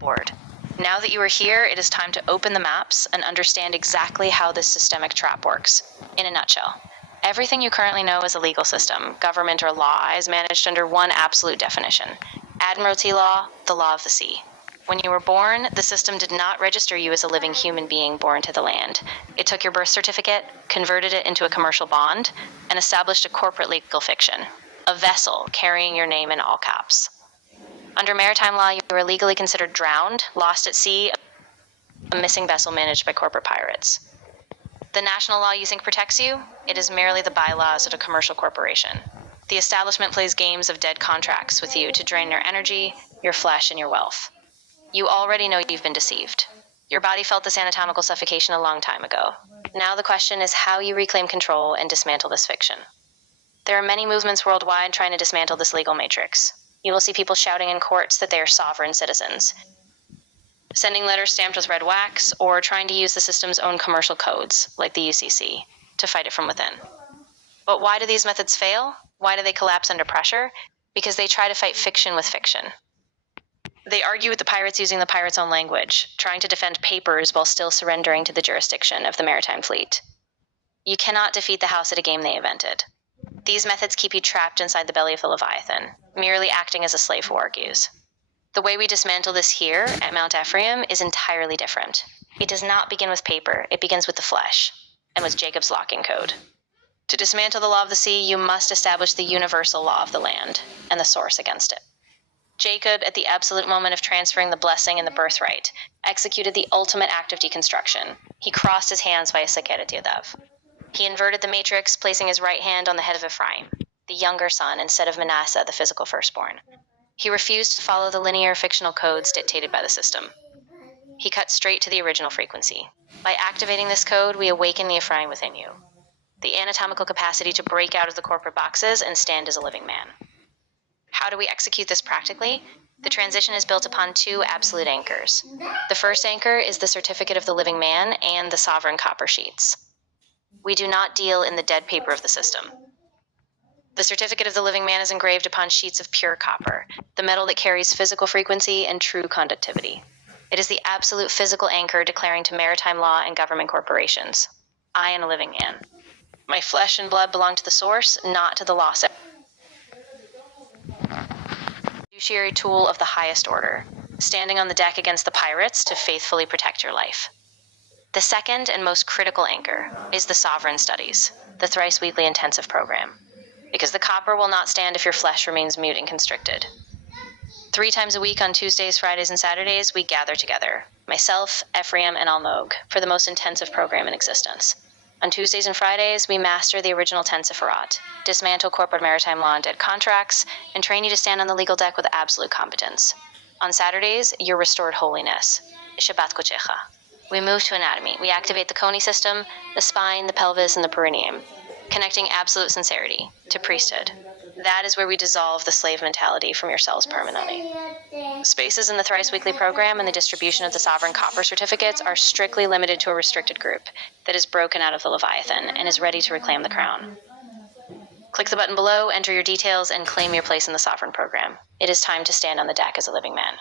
board. Now that you are here, it is time to open the maps and understand exactly how this systemic trap works. In a nutshell, everything you currently know as a legal system, government, or law is managed under one absolute definition: Admiralty Law, the law of the sea. When you were born, the system did not register you as a living human being born to the land. It took your birth certificate, converted it into a commercial bond, and established a corporate legal fiction, a vessel carrying your name in all caps. Under maritime law, you are legally considered drowned, lost at sea, a missing vessel managed by corporate pirates. The national law you think protects you? It is merely the bylaws of a commercial corporation. The establishment plays games of dead contracts with you to drain your energy, your flesh, and your wealth. You already know you've been deceived. Your body felt this anatomical suffocation a long time ago. Now the question is how you reclaim control and dismantle this fiction. There are many movements worldwide trying to dismantle this legal matrix. You will see people shouting in courts that they are sovereign citizens, sending letters stamped with red wax, or trying to use the system's own commercial codes, like the UCC, to fight it from within. But why do these methods fail? Why do they collapse under pressure? Because they try to fight fiction with fiction. They argue with the pirates using the pirates' own language, trying to defend papers while still surrendering to the jurisdiction of the maritime fleet. You cannot defeat the house at a game they invented. These methods keep you trapped inside the belly of the Leviathan, merely acting as a slave who argues. The way we dismantle this here at Mount Ephraim is entirely different. It does not begin with paper, it begins with the flesh, and with Jacob's locking code. To dismantle the law of the sea, you must establish the universal law of the land, and the source against it. Jacob, at the absolute moment of transferring the blessing and the birthright, executed the ultimate act of deconstruction. He crossed his hands Vayesakel at Yadav. He inverted the matrix, placing his right hand on the head of Ephraim, the younger son, instead of Manasseh, the physical firstborn. He refused to follow the linear fictional codes dictated by the system. He cut straight to the original frequency. By activating this code, we awaken the Ephraim within you, the anatomical capacity to break out of the corporate boxes and stand as a living man. How do we execute this practically? The transition is built upon two absolute anchors. The first anchor is the certificate of the living man and the sovereign copper sheets. We do not deal in the dead paper of the system. The certificate of the living man is engraved upon sheets of pure copper, the metal that carries physical frequency and true conductivity. It is the absolute physical anchor declaring to maritime law and government corporations, I am a living man. My flesh and blood belong to the source, not to the lost fiduciary tool of the highest order, standing on the deck against the pirates to faithfully protect your life. The second and most critical anchor is the sovereign studies, the thrice-weekly intensive program, because the copper will not stand if your flesh remains mute and constricted. 3 times a week on Tuesdays, Fridays, and Saturdays, we gather together, myself, Ephraim, and Almog, for the most intensive program in existence. On Tuesdays and Fridays, we master the original 10 Sephirat, dismantle corporate maritime law and dead contracts, and train you to stand on the legal deck with absolute competence. On Saturdays, you're restored holiness, Shabbat Kochecha. We move to anatomy. We activate the Koni system, the spine, the pelvis, and the perineum, connecting absolute sincerity to priesthood. That is where we dissolve the slave mentality from your cells permanently. Spaces in the thrice-weekly program and the distribution of the sovereign copper certificates are strictly limited to a restricted group that is broken out of the Leviathan and is ready to reclaim the crown. Click the button below, enter your details, and claim your place in the sovereign program. It is time to stand on the deck as a living man.